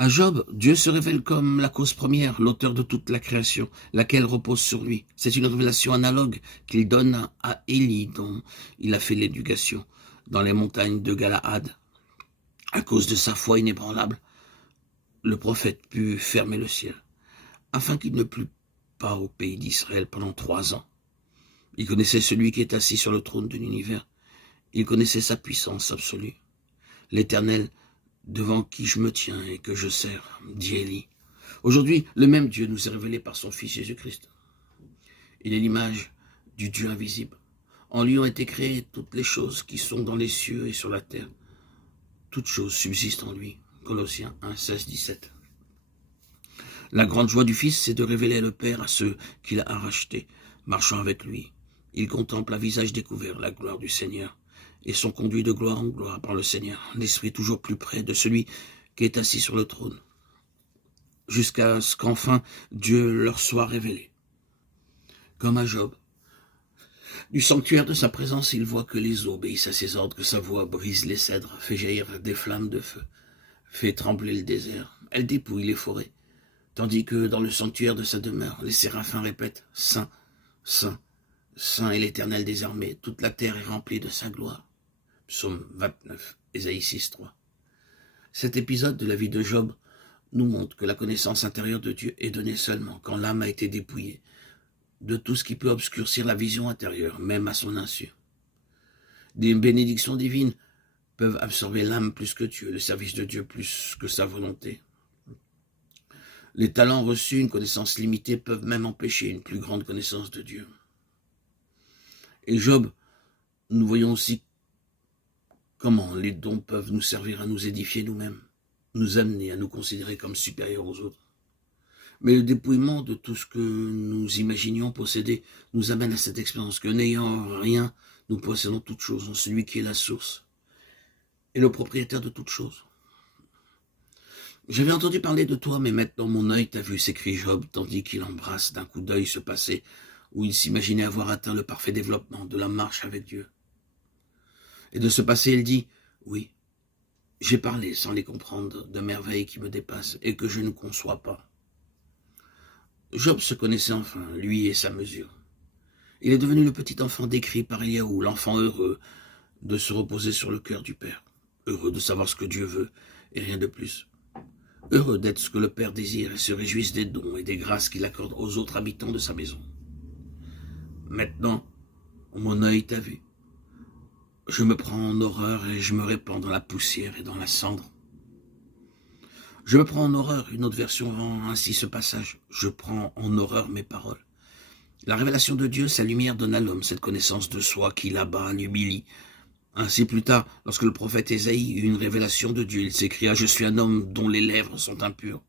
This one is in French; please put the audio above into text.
À Job, Dieu se révèle comme la cause première, l'auteur de toute la création, laquelle repose sur lui. C'est une révélation analogue qu'il donne à Élie, dont il a fait l'éducation, dans les montagnes de Galaad. À cause de sa foi inébranlable, le prophète put fermer le ciel, afin qu'il ne plût pas au pays d'Israël pendant 3 ans. Il connaissait celui qui est assis sur le trône de l'univers. Il connaissait sa puissance absolue. L'Éternel, devant qui je me tiens et que je sers, dit Élie. Aujourd'hui, le même Dieu nous est révélé par son Fils Jésus-Christ. Il est l'image du Dieu invisible. En lui ont été créées toutes les choses qui sont dans les cieux et sur la terre. Toutes choses subsistent en lui. Colossiens 1, 16, 17. La grande joie du Fils, c'est de révéler le Père à ceux qu'il a rachetés, marchant avec lui. Ils contemplent à visage découvert la gloire du Seigneur et sont conduits de gloire en gloire par le Seigneur, l'Esprit toujours plus près de celui qui est assis sur le trône, jusqu'à ce qu'enfin Dieu leur soit révélé. Comme à Job, du sanctuaire de sa présence, il voit que les eaux obéissent à ses ordres, que sa voix brise les cèdres, fait jaillir des flammes de feu, fait trembler le désert. Elle dépouille les forêts, tandis que dans le sanctuaire de sa demeure, les séraphins répètent « Saint, Saint, Saint est l'Éternel des armées, toute la terre est remplie de sa gloire. » Psaume 29, Ésaïe 6, 3. Cet épisode de la vie de Job nous montre que la connaissance intérieure de Dieu est donnée seulement quand l'âme a été dépouillée de tout ce qui peut obscurcir la vision intérieure, même à son insu. Des bénédictions divines peuvent absorber l'âme plus que Dieu, le service de Dieu plus que sa volonté. Les talents reçus, une connaissance limitée, peuvent même empêcher une plus grande connaissance de Dieu. Et Job, nous voyons aussi comment les dons peuvent nous servir à nous édifier nous-mêmes, nous amener à nous considérer comme supérieurs aux autres. Mais le dépouillement de tout ce que nous imaginions posséder nous amène à cette expérience que n'ayant rien, nous possédons toutes choses en celui qui est la source et le propriétaire de toutes choses. J'avais entendu parler de toi, mais maintenant mon œil t'a vu, s'écrie Job, tandis qu'il embrasse d'un coup d'œil ce passé où il s'imaginait avoir atteint le parfait développement de la marche avec Dieu. Et de ce passé, il dit, oui, j'ai parlé sans les comprendre de merveilles qui me dépassent et que je ne conçois pas. Job se connaissait enfin, lui et sa mesure. Il est devenu le petit enfant décrit par Eliaou, l'enfant heureux de se reposer sur le cœur du Père, heureux de savoir ce que Dieu veut et rien de plus. Heureux d'être ce que le Père désire et se réjouisse des dons et des grâces qu'il accorde aux autres habitants de sa maison. Maintenant, mon œil t'a vu. Je me prends en horreur et je me répands dans la poussière et dans la cendre. Je me prends en horreur, une autre version rend ainsi ce passage. Je prends en horreur mes paroles. La révélation de Dieu, sa lumière donne à l'homme cette connaissance de soi qui l'abat, l'humilie. Ainsi plus tard, lorsque le prophète Ésaïe eut une révélation de Dieu, il s'écria « Je suis un homme dont les lèvres sont impures.